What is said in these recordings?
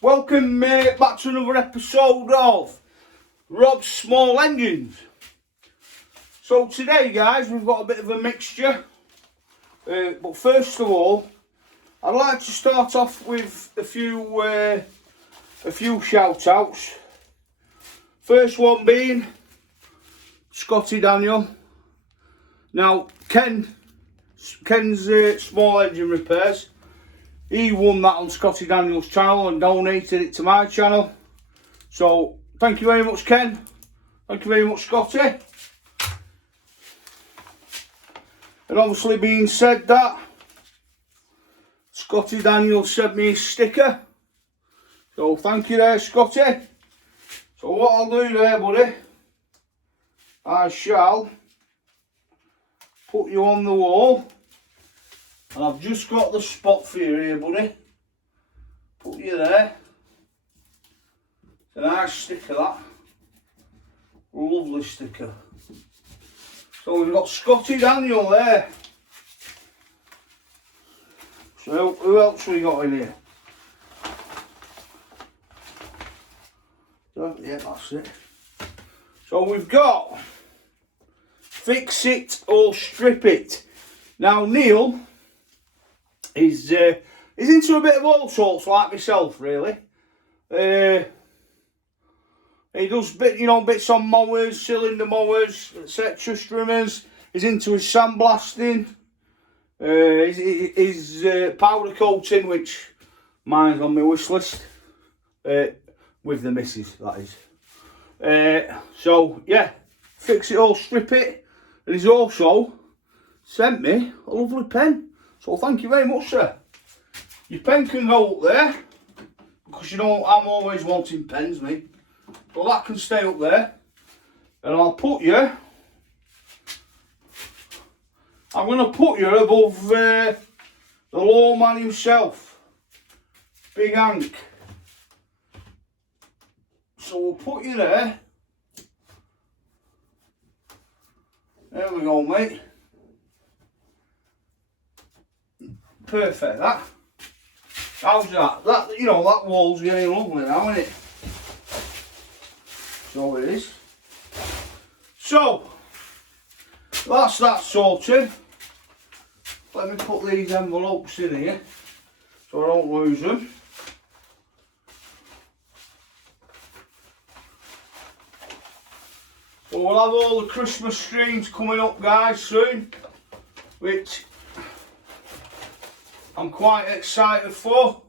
Welcome back to another episode of Rob's Small Engines. So today guys, we've got a bit of a mixture, but first of all I'd like to start off with a few shout outs. First one being Scotty Daniel. Now Ken's small engine repairs, he won that on Scotty Daniel's channel and donated it to my channel. So thank you very much, Ken. Thank you very much, Scotty. And obviously being said that, Scotty Daniel sent me a sticker. So thank you there, Scotty. So what I'll do there, buddy, I shall put you on the wall. And I've just got the spot for you here, buddy. Put you there. It's a nice sticker, that. Lovely sticker. So we've got Scotty Daniel there. So who else we got in here? So, yeah, that's it. So we've got Fix It or Strip It. Now Neil is into a bit of all sorts like myself, really. He does bits on mowers, cylinder mowers, etc. Strimmers. He's into his sandblasting. His powder coating, which mine's on my wish list. With the missus, that is. So yeah, Fix It or Strip It. And he's also sent me a lovely pen. So thank you very much, sir. Your pen can go up there, because you know I'm always wanting pens, me. So that can stay up there. And I'm going to put you above the law man himself, Big Hank. So we'll put you there. There we go, mate. Perfect, that. How's that? That wall's getting lovely now, isn't it? So it is. So that's that sorted. Let me put these envelopes in here so I don't lose them. So we'll have all the Christmas streams coming up, guys, soon, which I'm quite excited for.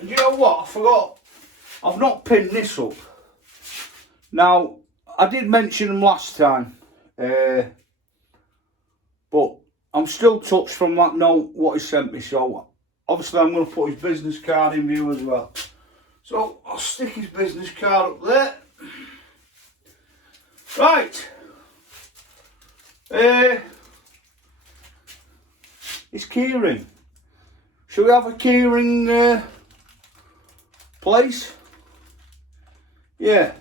And you know what? I forgot. I've not pinned this up. Now, I did mention them last time, but I'm still touched from that note what he sent me. So obviously I'm going to put his business card in view as well. So I'll stick his business card up there. Right. It's keyring. Shall we have a keyring place? Yeah,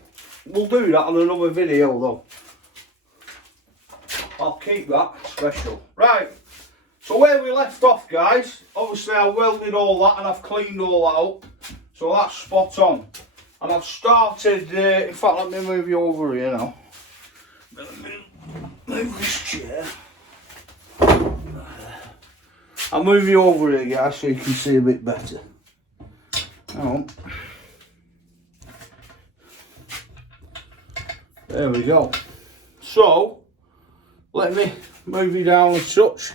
we'll do that on another video though. I'll keep that special. Right, so where we left off, guys, obviously I welded all that and I've cleaned all that up. So that's spot on. And I've started, in fact, let me move you over here now. Move this chair. I'll move you over here, guys, so you can see a bit better. Hang on. There we go. So, let me move you down and such.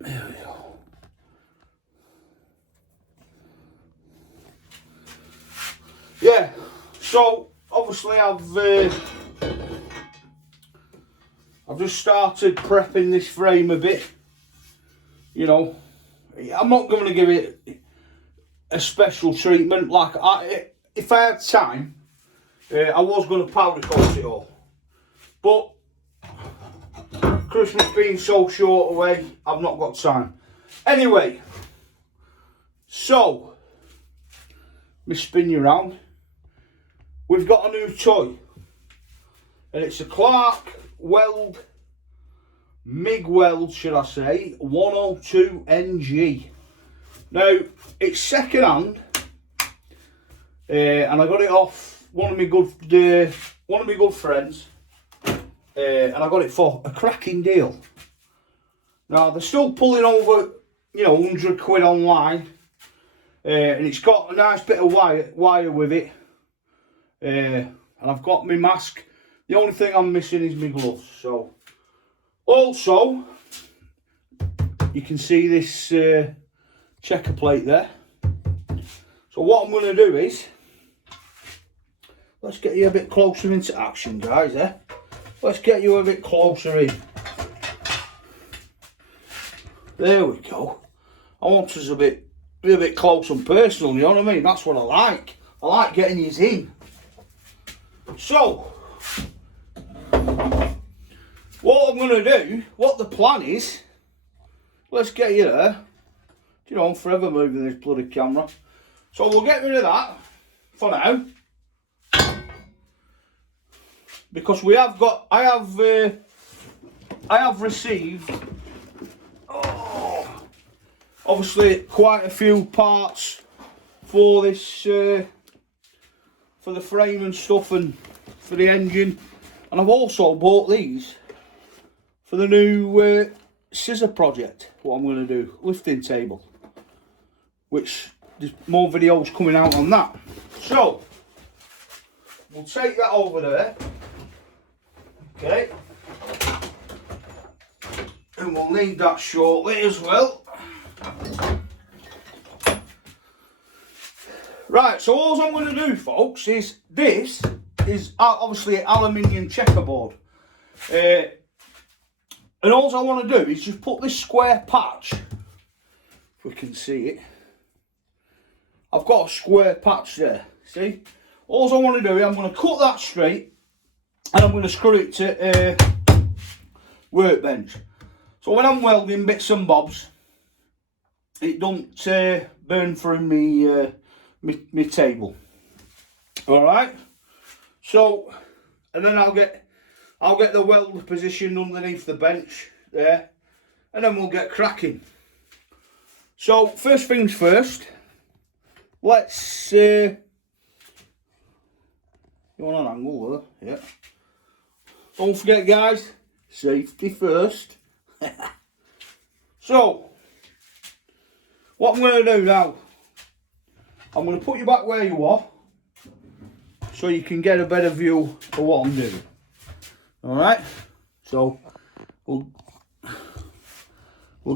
There we go. Yeah, so obviously I've just started prepping this frame a bit. You know, I'm not going to give it a special treatment. Like, if I had time, I was going to powder coat it all. But Christmas being so short away, I've not got time. Anyway, so, let me spin you around. We've got a new toy. And it's a Clark Weld, MIG Weld, should I say, 102 NG. Now, it's second hand, and I got it off one of my good friends, and I got it for a cracking deal. Now they're still pulling over, you know, 100 quid online, and it's got a nice bit of wire with it, and I've got my mask. The only thing I'm missing is my gloves. So, also, you can see this checker plate there. So what I'm going to do is, let's get you a bit closer into action, guys. Let's get you a bit closer in. There we go. I want us a bit close and personal, you know what I mean? That's what I like. I like getting you in. So, what I'm going to do, what the plan is, let's get you there. You know, I'm forever moving this bloody camera. So we'll get rid of that for now. Because we have got, I have received, obviously quite a few parts for this, for the frame and stuff and for the engine. And I've also bought these for the new scissor project, what I'm going to do, lifting table, which there's more videos coming out on that. So, we'll take that over there, okay, and we'll need that shortly as well. Right, so all I'm going to do, folks, is this is obviously an aluminium checkerboard. And all I want to do is just put this square patch, if we can see it. I've got a square patch there, see? All I want to do is I'm going to cut that straight and I'm going to screw it to workbench. So when I'm welding bits and bobs, it don't burn through my table. Alright? So, and then I'll get the welder positioned underneath the bench there, and then we'll get cracking. So first things first, let's you want an angle there? Yeah. Don't forget, guys, safety first. So what I'm going to do now, I'm going to put you back where you are so you can get a better view of what I'm doing. Alright, so we'll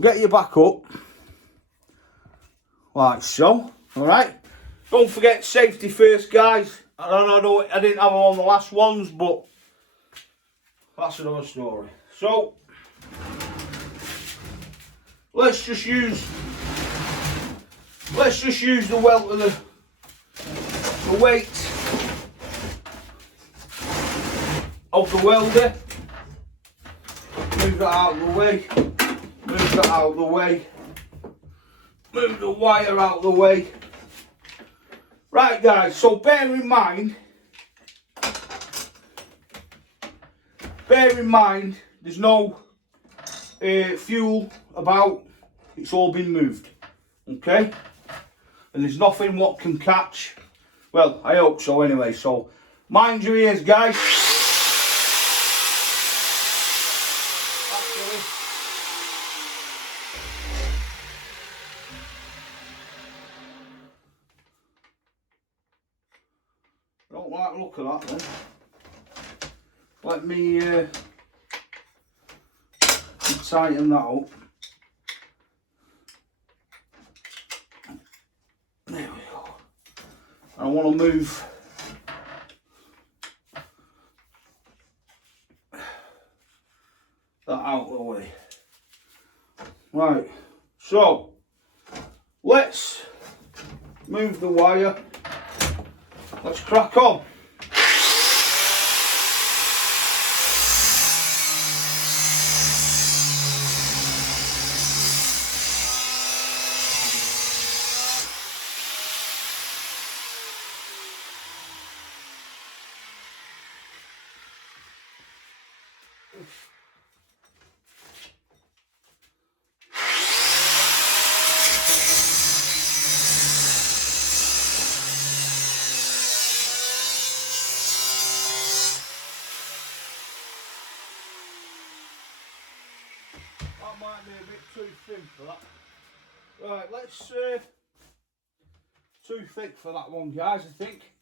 get you back up like so. Alright, don't forget safety first, guys. I didn't have them on the last ones, but that's another story. So let's just use the welt of the weight of the welder. Move that out of the way. Move that out of the way. Move the wire out of the way. Right, guys, so bear in mind, there's no fuel about, it's all been moved, okay? And there's nothing what can catch, well, I hope so anyway, so mind your ears, guys. Don't like the look of that then. Let me tighten that up. There we go. I want to move that out of the way. Right, so let's move the wire. Let's crack on. trim for that. Right, let's too thick for that one, guys, I think.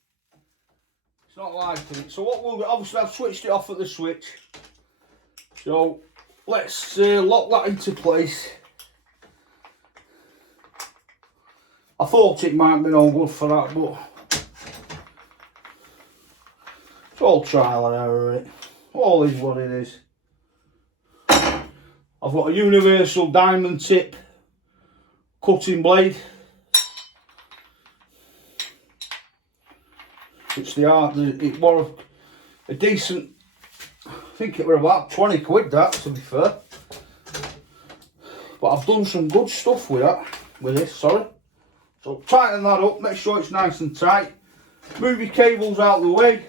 It's not liking it. So what we'll do, obviously I've switched it off at the switch. So let's lock that into place. I thought it might be no good for that, but it's all trial and error, it. All is what it is. I've got a universal diamond tip cutting blade. It's the art. It was a decent. I think it were about 20 quid that, to be fair. But I've done some good stuff with that. With this, sorry. So tighten that up. Make sure it's nice and tight. Move your cables out of the way.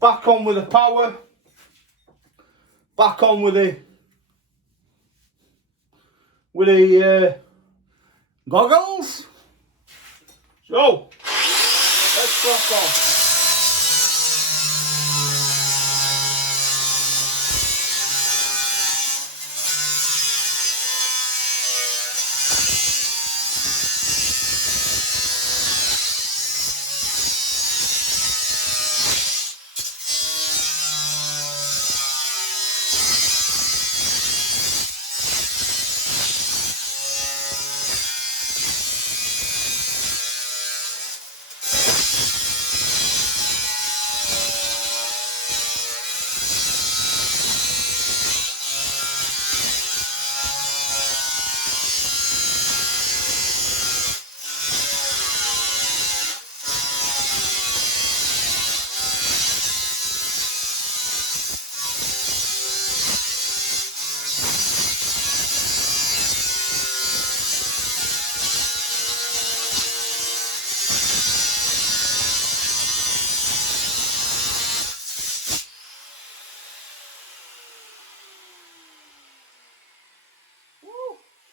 Back on with the power. Back on with the goggles. So let's crack on.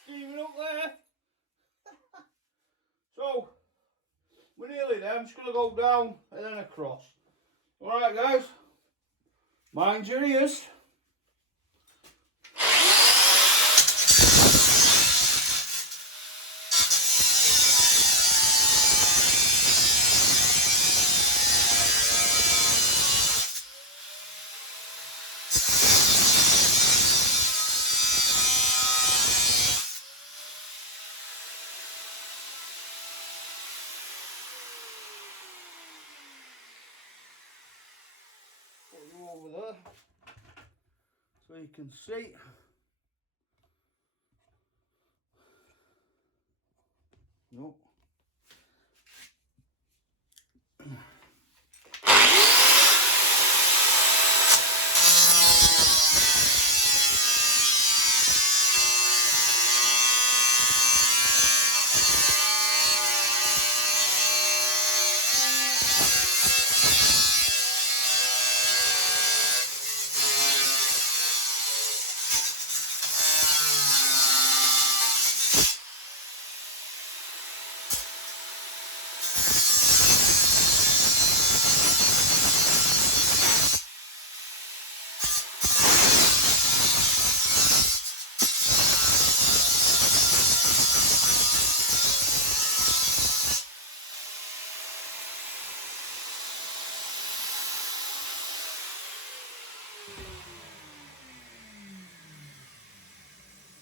Steaming up there. So we're nearly there. I'm just going to go down and then across. Alright guys, mind your ears. Put you over there so you can see. Nope.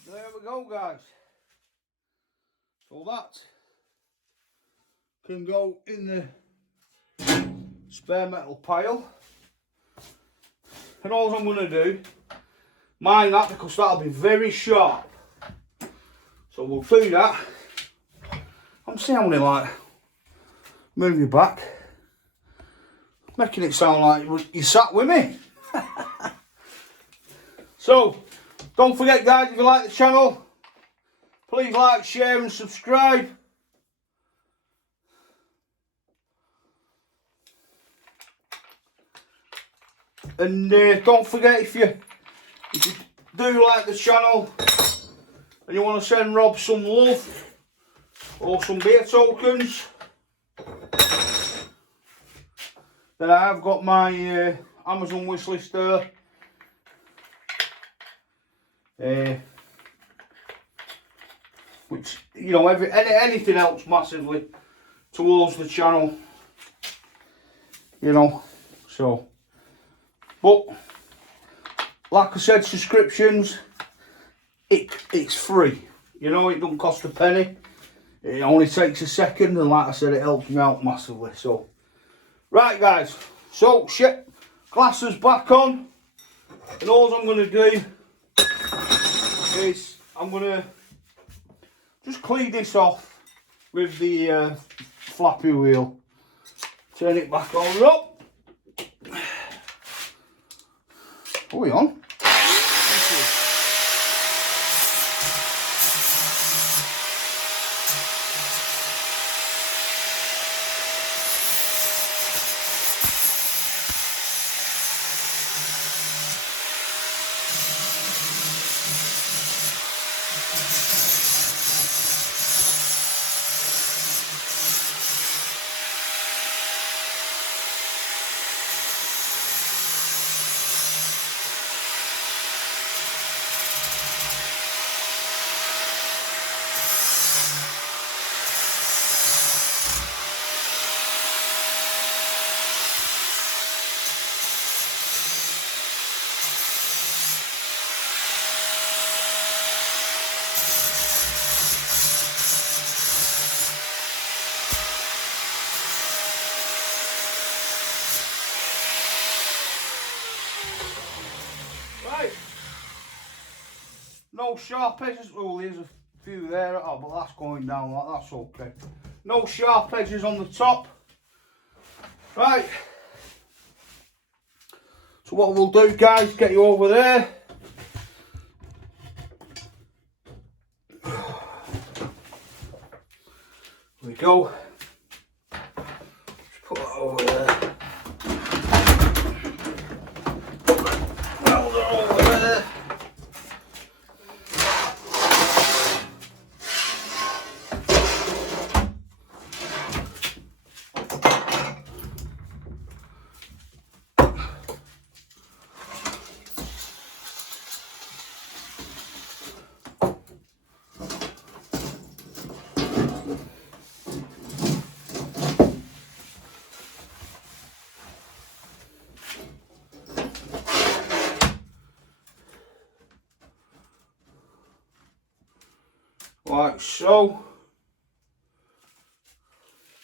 There we go, guys. So that can go in the spare metal pile. And all I'm going to do, mind that because that'll be very sharp. So we'll do that. I'm sounding like, move your back, making it sound like you sat with me. So, don't forget guys, if you like the channel, please like, share and subscribe. And don't forget, if you do like the channel and you want to send Rob some love or some beer tokens, then I have got my Amazon wish list there. which, you know, anything helps massively towards the channel, you know. So, but like I said, subscriptions, it's free, you know, it don't cost a penny. It only takes a second, and like I said, it helps me out massively. So, right guys, so shit, glasses back on, and all I'm going to do is I'm going to just clean this off with the flappy wheel. Turn it back on up. Are we on? Right, no sharp edges. Oh, there's a few there, oh, but that's going down, that's okay. No sharp edges on the top. Right, so what we'll do, guys, get you over there. There we go. Just put that over there. Over there. Like so.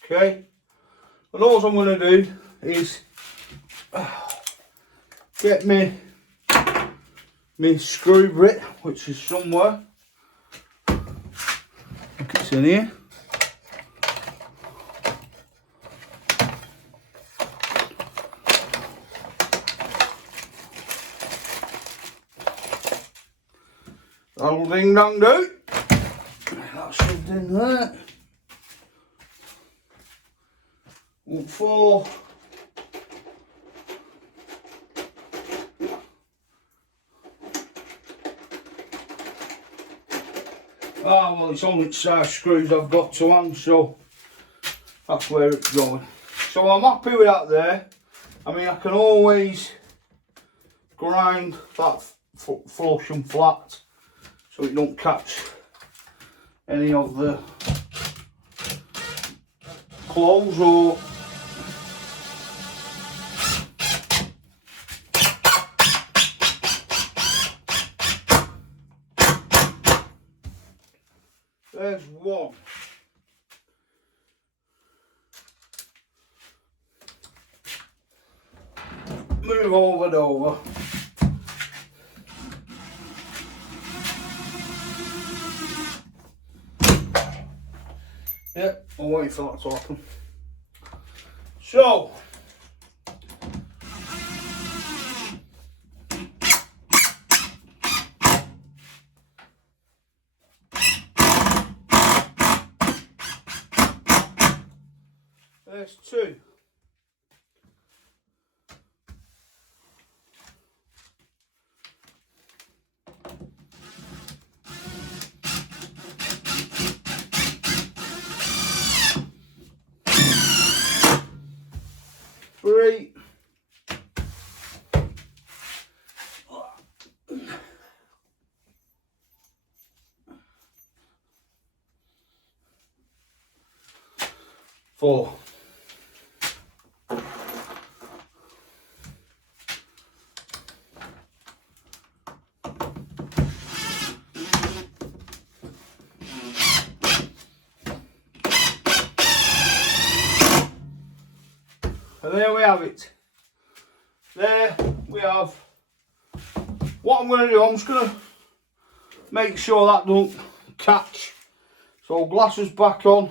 Okay, and all I'm going to do is get me screw bit, which is somewhere. I think it's in here. That'll ding dong do. That's shoved in there. Won't fall. Ah, well, it's only screws I've got to hang, so that's where it's going. So I'm happy with that there. I mean, I can always grind that flush and flat so it don't catch any of the clothes or there's one. Move over and over. Yep, I'll wait for that to happen. So, there's two. Three. 4. And there we have it. There we have. What I'm going to do, I'm just going to make sure that don't catch. So glasses back on.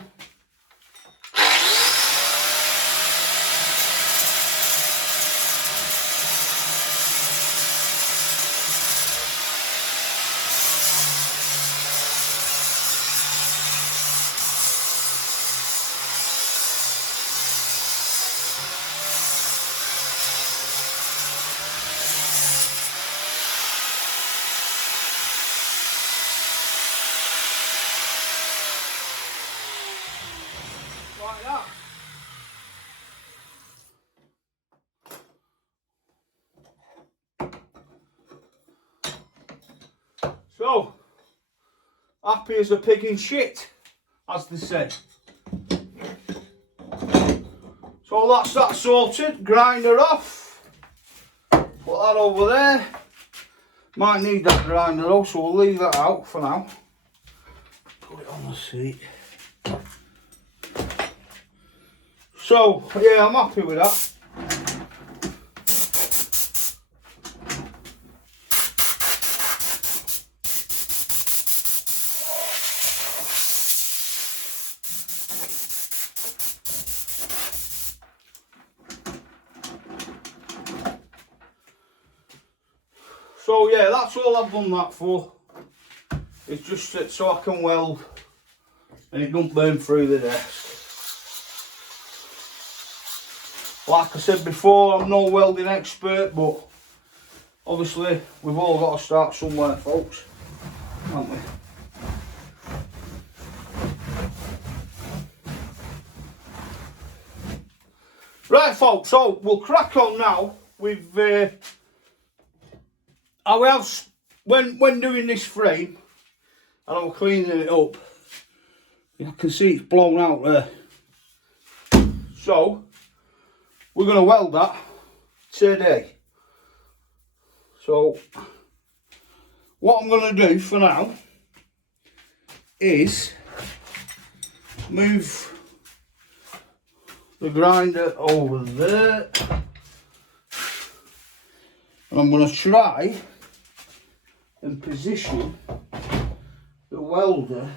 Like that. So, happy as a pig in shit, as they say. So that's that sorted, grinder off. Put that over there. Might need that grinder though, so we'll leave that out for now. Put it on the seat. So, yeah, I'm happy with that. So yeah, that's all I've done that for. It's just that so I can weld and it don't burn through the desk. Like I said before, I'm no welding expert, but obviously we've all got to start somewhere, folks, haven't we? Right, folks, so we'll crack on now with how we have, when doing this frame, and I'm cleaning it up, I can see it's blown out there. So, we're going to weld that today. So, what I'm going to do for now is move the grinder over there, and I'm going to try and position the welder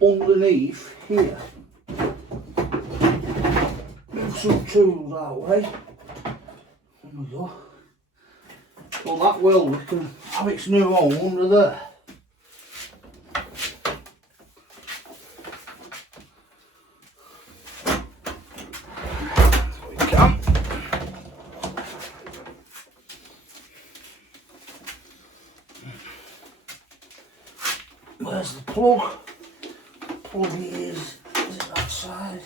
underneath here. Move some tools that way. There we go. So that welder can have its new home under there. So we can. Where's the plug? Plug is it that side?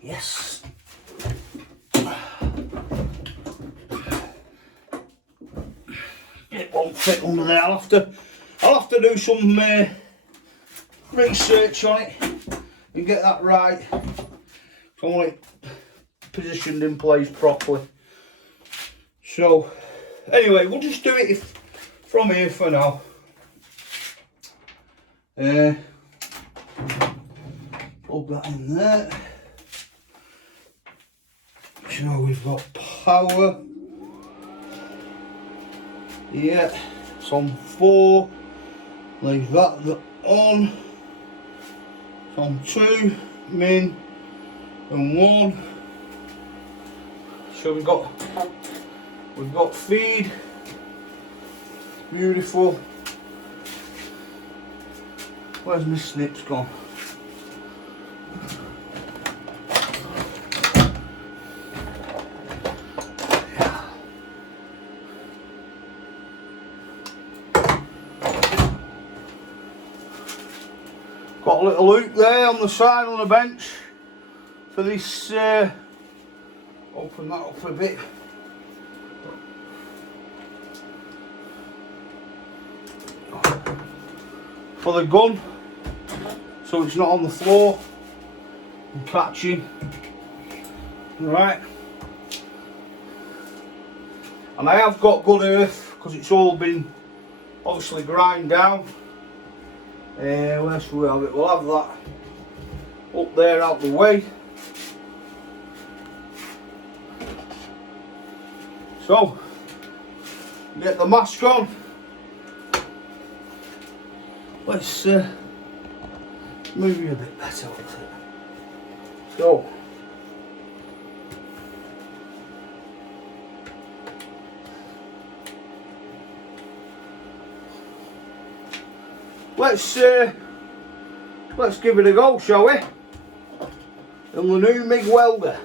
Yes. It won't fit under there. I'll have to do some research on it and get that right. So I want it positioned in place properly. So anyway, we'll just do it from here for now. Plug that in there. So we've got power. Yeah, it's on 4. Leave that on. It's on 2, min, and 1. So we've got feed. Beautiful. Where's my snips gone? Got a little loop there on the side on the bench for this, open that up a bit. For the gun, so it's not on the floor. and catching. Right. And I have got good earth because it's all been obviously grind down. Where should we have it? We'll have that up there out the way. So, get the mask on. Let's move you a bit better. So, let's give it a go, shall we? And the new MIG welder.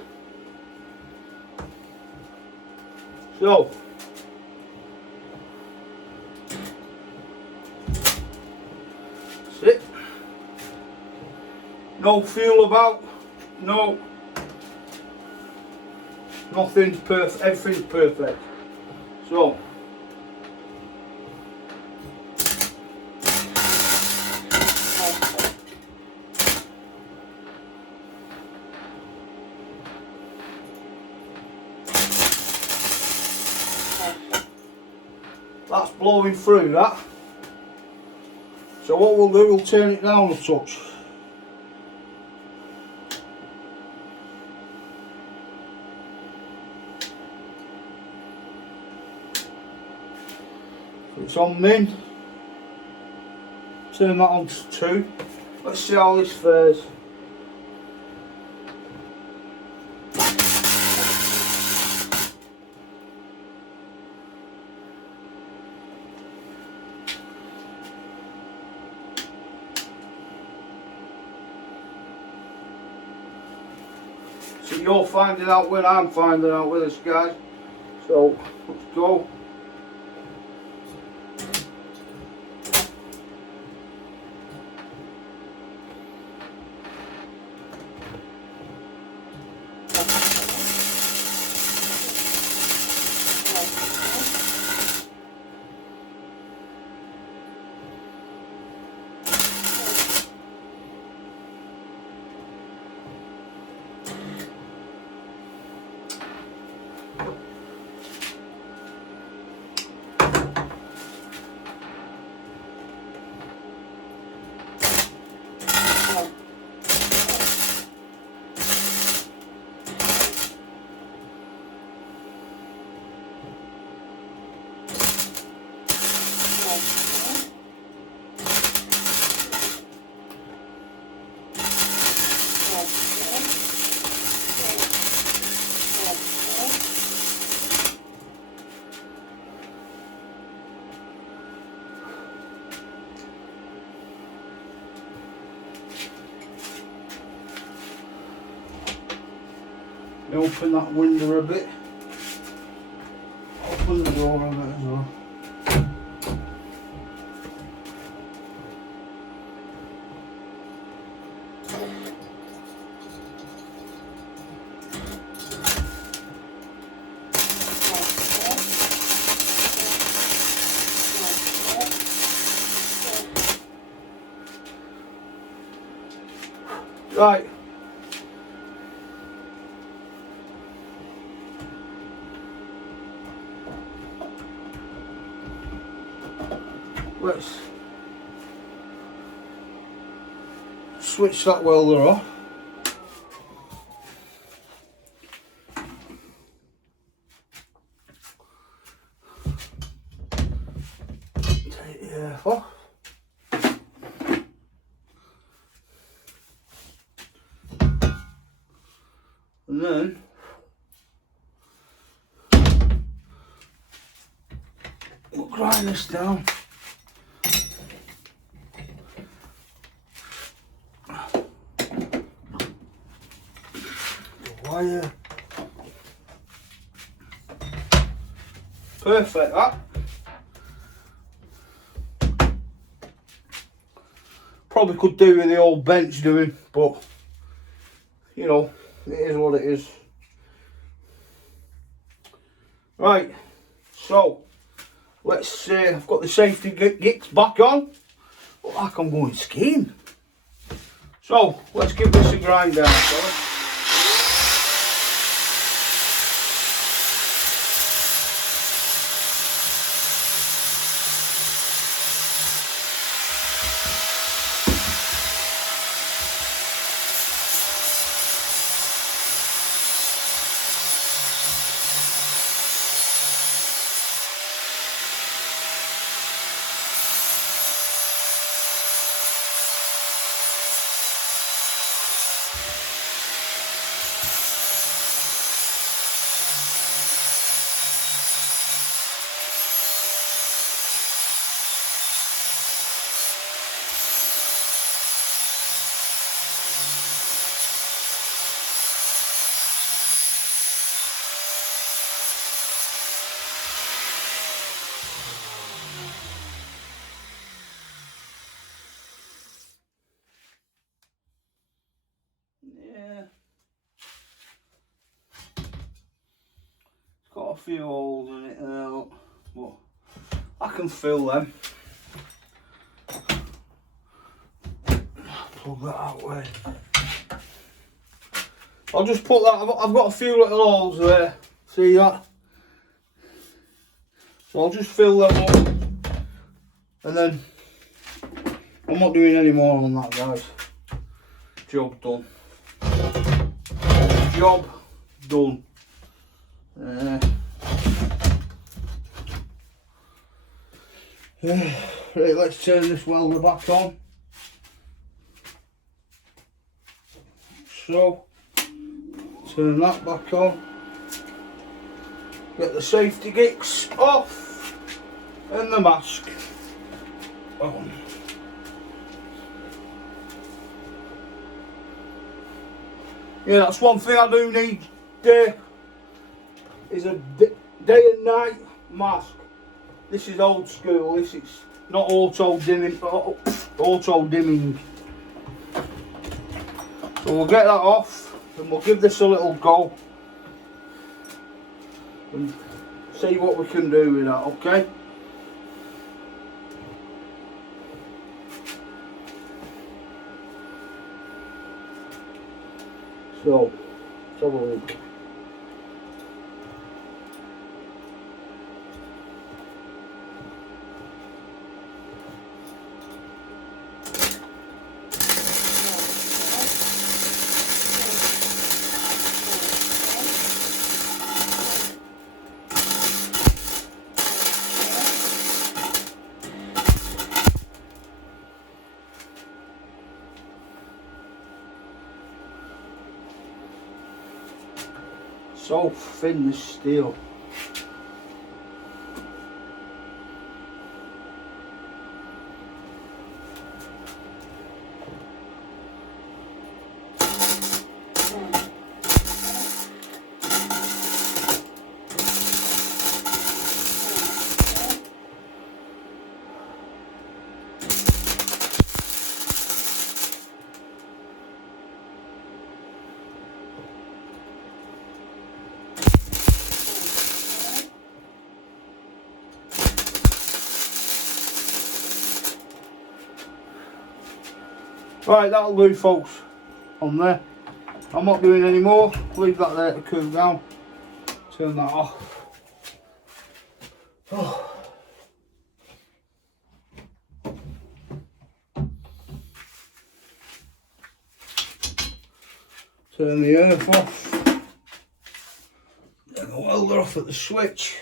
So, that's it. No fuel about, no, nothing's perfect, everything's perfect. So, that's blowing through that. So what we'll do, we'll turn it down a touch. So it's on min. Turn that on to 2. Let's see how this fares. So you're finding out when I'm finding out with this, guys. So let's go. Open that window a bit. Open the door on it as well. Right. Let's switch that welder off. Take the earth off. And then we'll grind this down. Wire. Perfect that. Probably could do with the old bench doing, but you know, it is what it is. Right, so let's see. I've got the safety geeks back on. Look like I'm going skiing. So let's give this a grind down, shall we? Yeah. It's got a few holes in it now, but I can fill them. Plug that out way. I'll just put that, I've got a few little holes there, see that? So I'll just fill them up, and then I'm not doing any more on that, guys. Job done. Job done. Right, let's turn this welder back on. So, turn that back on. Get the safety gicks off and the mask on. Yeah, that's one thing I do need is a day and night mask. This is old school, this is not auto dimming, auto dimming. So we'll get that off and we'll give this a little go and see what we can do with that, okay? So, let's have a look. So thin, this steel. Right, that'll do, folks, on there. I'm not doing any more. Leave that there to cool down. Turn that off. Oh. Turn the earth off. Get the welder off at the switch.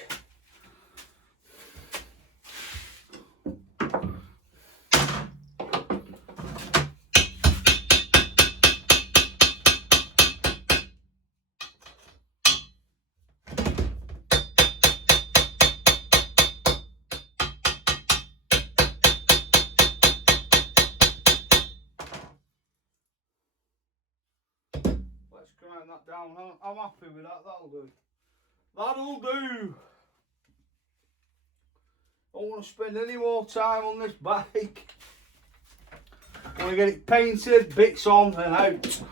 Let's grind that down. I'm happy with that. That'll do. That'll do. Don't want to spend any more time on this bike. I want to get it painted, bits on and out.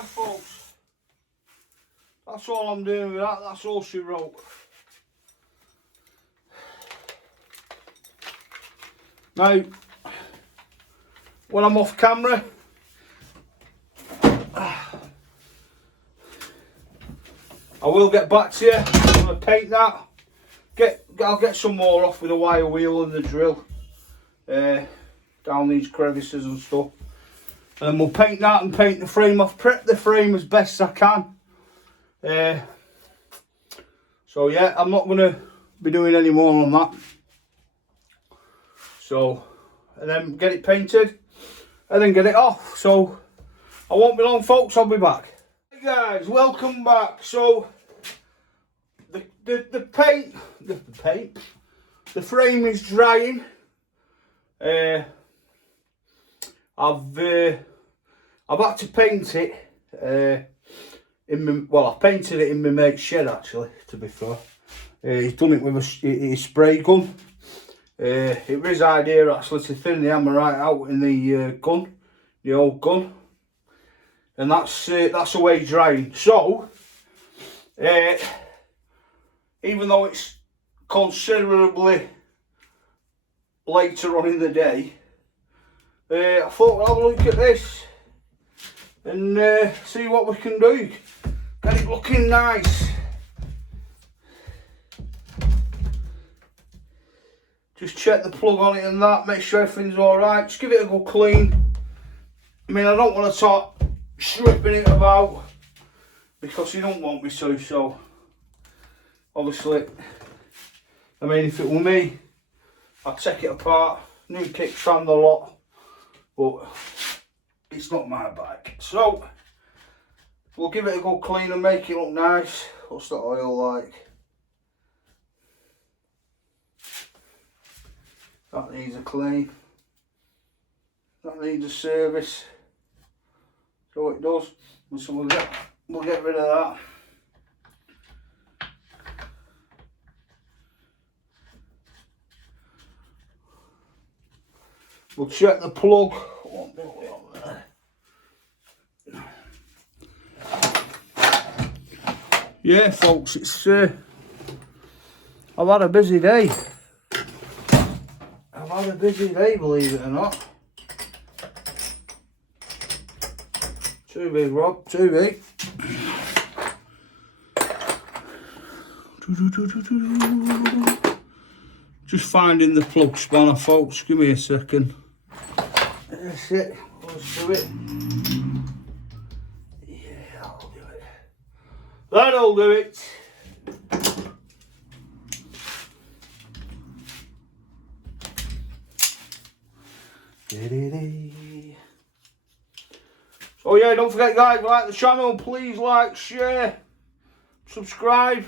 Right, folks. That's all I'm doing with that. That's all she wrote. Now, when I'm off camera, I will get back to you. I'm going to paint that. I'll get some more off with a wire wheel and the drill down these crevices and stuff. And we'll paint that and paint the frame. I've prepped the frame as best I can. So yeah, I'm not going to be doing any more on that. So, and then get it painted and then get it off. So I won't be long, folks. I'll be back. Hey guys, welcome back. So the frame is drying. I've had to paint it. I've painted it in my mate's shed actually. To be fair, he's done it with his spray gun. It was his idea actually to thin the hammer right out in the gun, the old gun, and that's away drying. So even though it's considerably later on in the day, I thought we'll have a look at this and see what we can do. Get it looking nice. Just check the plug on it and that, make sure everything's alright. Just give it a good clean. I mean, I don't want to start stripping it about because you don't want me to, so obviously, I mean, if it were me, I'd take it apart, new kickstand a lot, but it's not my bike. So we'll give it a good clean and make it look nice. What's the oil like? That needs a clean. That needs a service. So it does. So we'll get rid of that. We'll check the plug. Yeah, folks, it's I've had a busy day. I've had a busy day, believe it or not. Too big, Rob, too big. Just finding the plug spanner, folks. Give me a second. That's it. Let's do it. Yeah, I'll do it. That'll do it. So yeah, don't forget guys, if you like the channel, please like, share, subscribe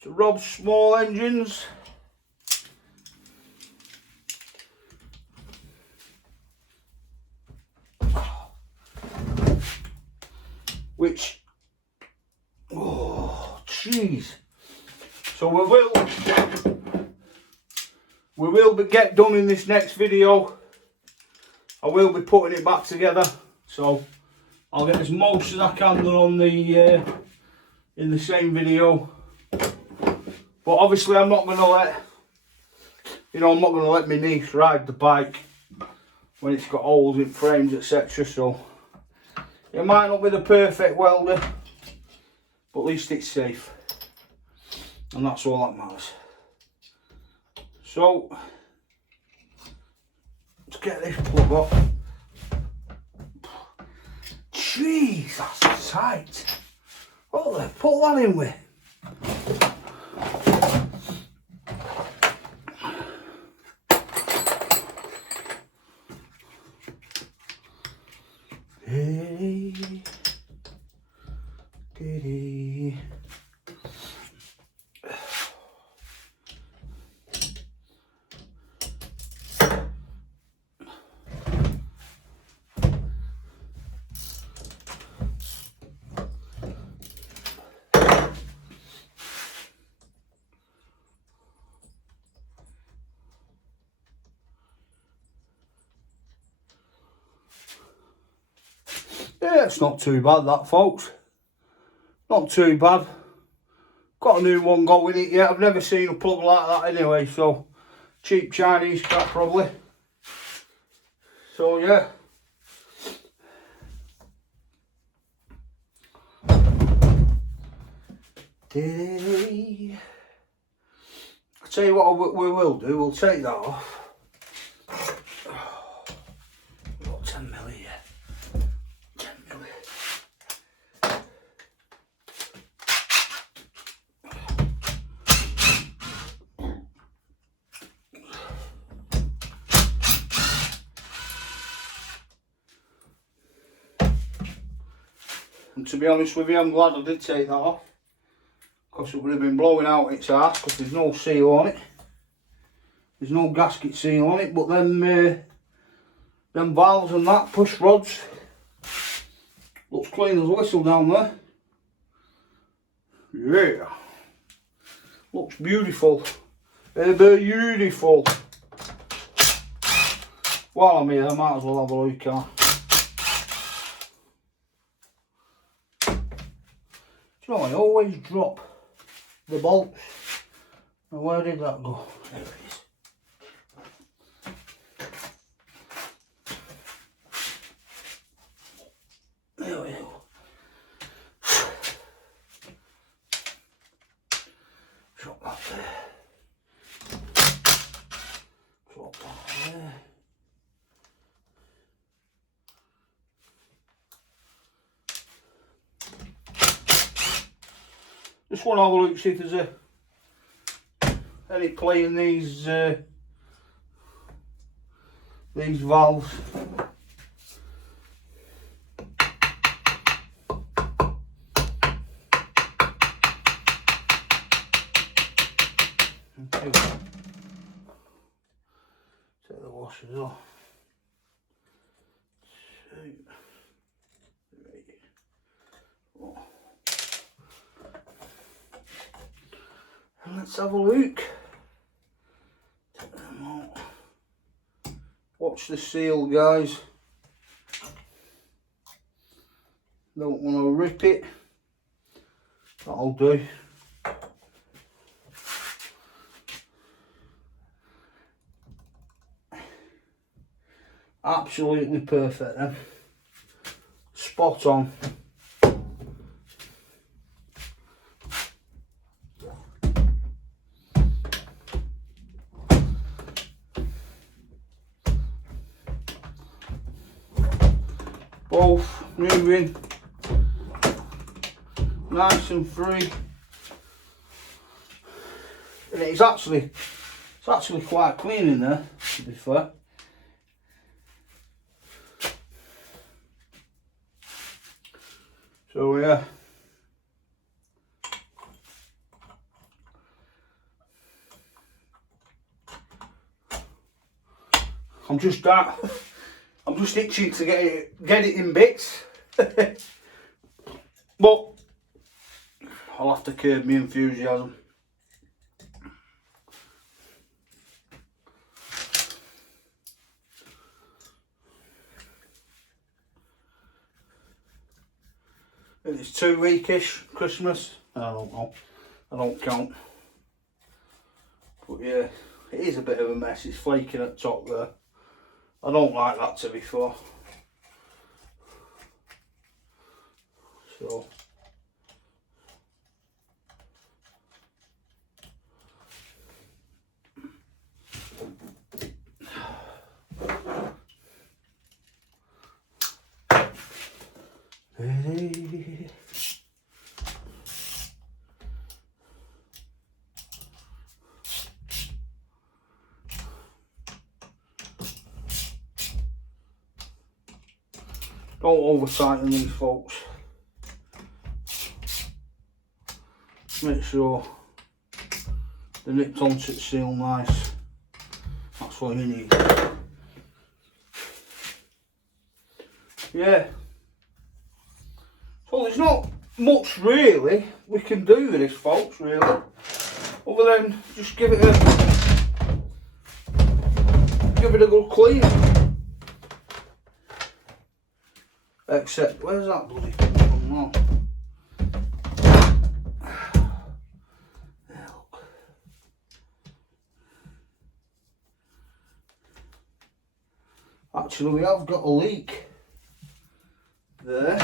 to Rob's Small Engines. Which, oh jeez. So we will get done in this next video. I will be putting it back together, so I'll get as most as I can done on the in the same video. But obviously I'm not going to let, I'm not going to let my niece ride the bike when it's got holes in frames, etc. So it might not be the perfect welder, but at least it's safe, and that's all that matters. So let's get this plug off. Jeez, that's tight. What the put that in with? Yeah, it's not too bad that, folks. Not too bad. Got a new one going it yet. I've never seen a plug like that anyway, so cheap Chinese crap probably. So yeah. I'll tell you what we will do, we'll take that off. Got 10 mil here. 10 mil. And to be honest with you, I'm glad I did take that off. Because it would have been blowing out its arse because there's no seal on it. There's no gasket seal on it, but them valves and that, push rods, looks clean as a whistle down there. Yeah. Looks beautiful. Beautiful. While I'm here, I might as well have a look at. Do you know, I always drop the bolts. Now where did that go? There it is. There we go. Drop that there. Drop that there. Just want to have a look, see if there's any play in these valves. Okay. Take the washers off. 2, 3, 4. And let's have a look. Take them out. Watch the seal, guys. Don't want to rip it. That'll do. Absolutely perfect then. Spot on. Both moving nice and free, and it's actually quite clean in there, to be fair. So yeah, I'm just itching to get it in bits. But I'll have to curb my enthusiasm. And it's 2 weekish Christmas. I don't know. I don't count. But yeah, it is a bit of a mess. It's flaking at the top there. I don't like that, to be fair. So don't over tighten these, folks. Make sure the nipped onto it seal nice. That's what you need. Yeah. So there's not much really we can do with this, folks, really. Other than just give it a good clean. Except, where's that bloody thing from now? There, look. Actually, we have got a leak there.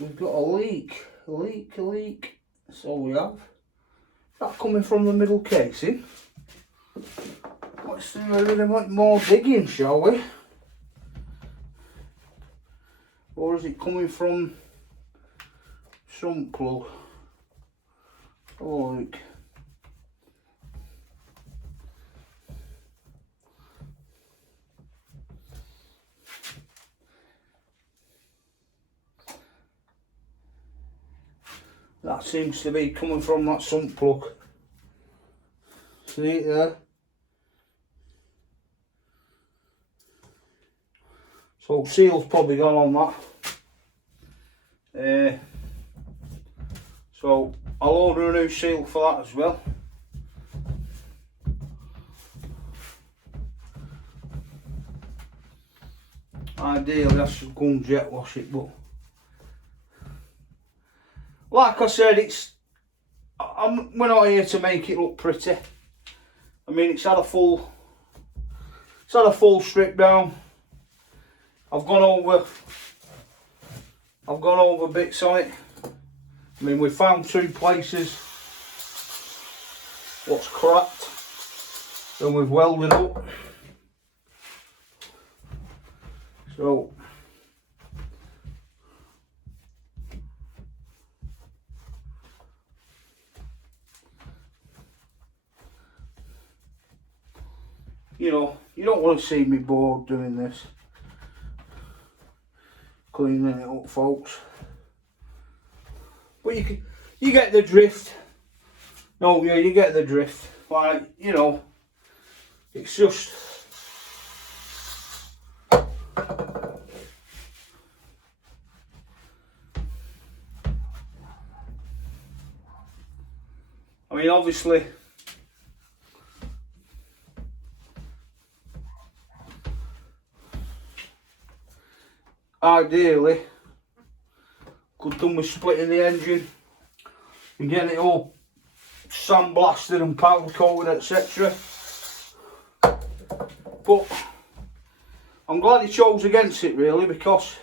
We've got a leak. So we have. That coming from the middle casing. Let's do a little bit more digging, shall we? Or is it coming from some plug? Oh, look. That seems to be coming from that sump plug. See it there? So seal's probably gone on that. So I'll order a new seal for that as well. Ideally I should go and jet wash it, but like I said, we're not here to make it look pretty. I mean, it's had a full strip down. I've gone over bits on it. I mean, we found 2 places what's cracked, and we've welded up. So you know, you don't want to see me bored doing this, cleaning it up, folks. But you get the drift. No, yeah, you get the drift. Like, you know, it's just I mean, obviously ideally could done with splitting the engine and getting it all sandblasted and powder coated, etc. But I'm glad he chose against it, really, because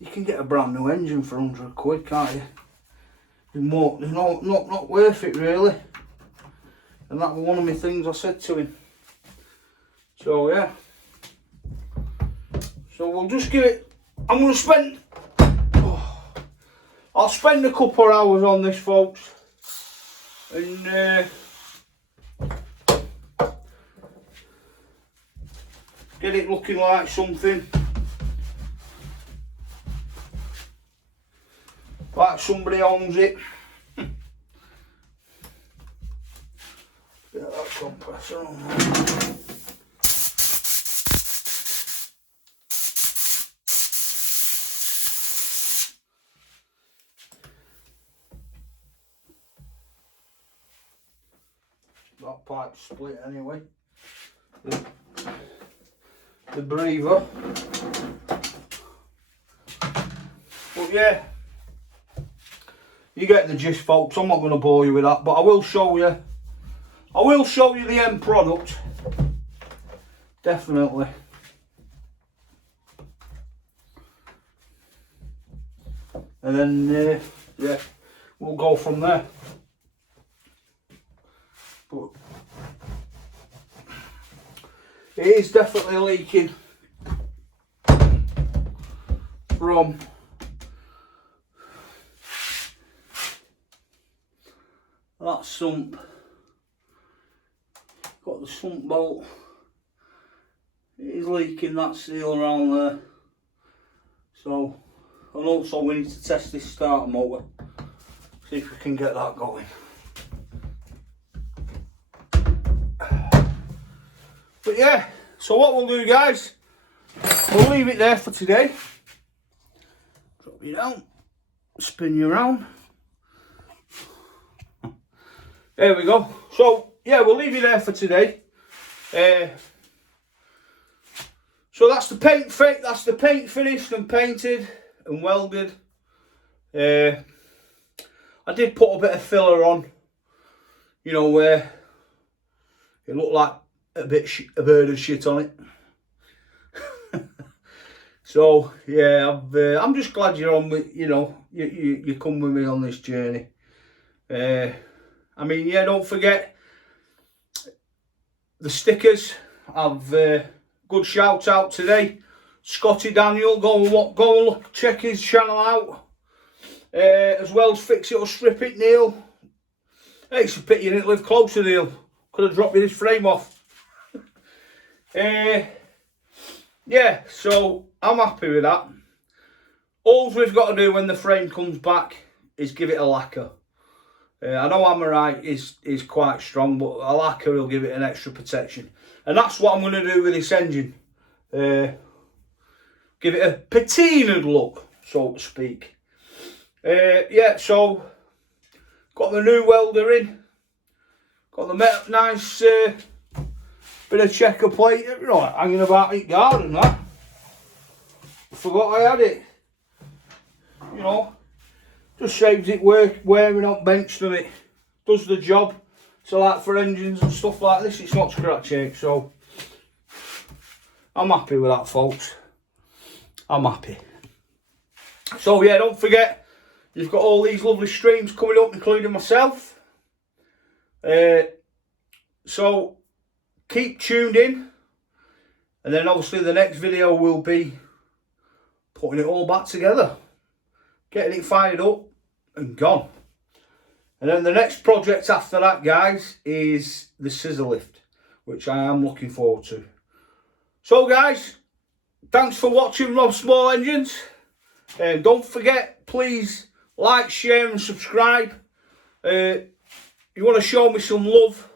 you can get a brand new engine for 100 quid, can't you? It's not worth it, really. And that was one of my things I said to him. So yeah. So we'll just give it, I'll spend a couple of hours on this, folks, and get it looking like something, like somebody owns it. Get that compressor on there. That pipe split anyway. The breather. But yeah, you get the gist, folks. I'm not going to bore you with that, but I will show you the end product, definitely. And then yeah, we'll go from there. But it is definitely leaking from that sump. Got the sump bolt. It is leaking that seal around there. So, and also we need to test this starter motor. See if we can get that going. But yeah, so what we'll do, guys, we'll leave it there for today. Drop you down, spin you around. There we go. So yeah, we'll leave you there for today. So that's the paint finished and painted and welded. I did put a bit of filler on, you know, where it looked like a bird of shit on it. So yeah, I'm just glad you're on with, you know, you come with me on this journey. I mean, yeah, don't forget the stickers. I've good shout out today, Scotty Daniel. Go and look, check his channel out. As well as Fix It or Strip It, Neil. Hey, it's a pity you didn't live closer, Neil. Could have dropped you this frame off. Yeah, so I'm happy with that. All we've got to do when the frame comes back is give it a lacquer. I know Amorite is quite strong, but a lacquer will give it an extra protection. And that's what I'm going to do with this engine. Give it a patinaed look, so to speak. Yeah, so got the new welder in. Got the nice bit of checker plate, you know, hanging about in garden, that. Forgot I had it. You know, just saves it wearing on bench, doesn't it? Does the job. So like for engines and stuff like this, it's not scratch ache, so I'm happy with that, folks. I'm happy. So yeah, don't forget, you've got all these lovely streams coming up, including myself. So keep tuned in, and then obviously the next video will be putting it all back together, getting it fired up and gone. And then the next project after that, guys, is the scissor lift, which I am looking forward to. So guys, thanks for watching Rob Small Engines, and don't forget, please like, share and subscribe. You want to show me some love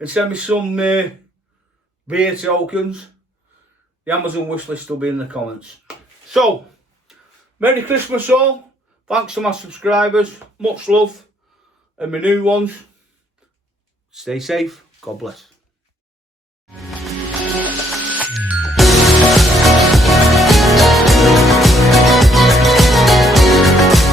and send me some beer tokens, the Amazon wish list will be in the comments. So, Merry Christmas all. Thanks to my subscribers. Much love. And my new ones. Stay safe. God bless.